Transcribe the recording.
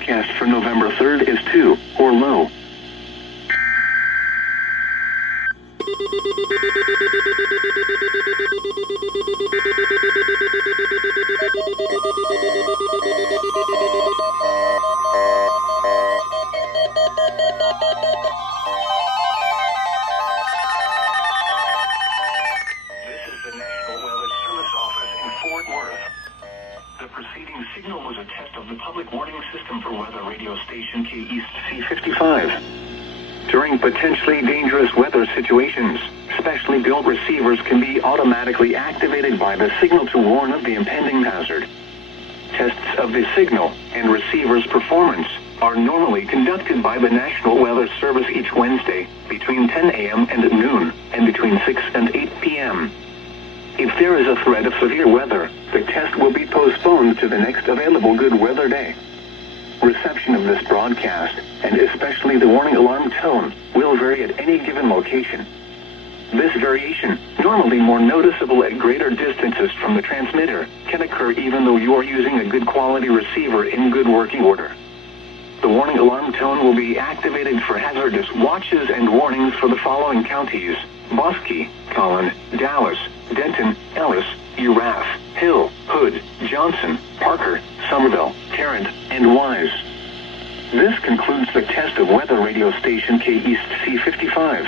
forecast for November 3rd is 2, or low. The preceding signal was a test of the public warning system for weather radio station KEC55. During potentially dangerous weather situations, specially built receivers can be automatically activated by the signal to warn of the impending hazard. Tests of the signal and receiver's performance are normally conducted by the National Weather Service each Wednesday between 10 a.m. and noon, and between 6 and 8 p.m. If there is a threat of severe weather, the test will be postponed to the next available good weather day. Reception of this broadcast, and especially the warning alarm tone, will vary at any given location. This variation, normally more noticeable at greater distances from the transmitter, can occur even though you are using a good quality receiver in good working order. The warning alarm tone will be activated for hazardous watches and warnings for the following counties: Bosque, Collin, Dallas, Denton, Ellis, Urath, Hill, Hood, Johnson, Parker, Somerville, Tarrant, and Wise. This concludes the test of weather radio station KEC55.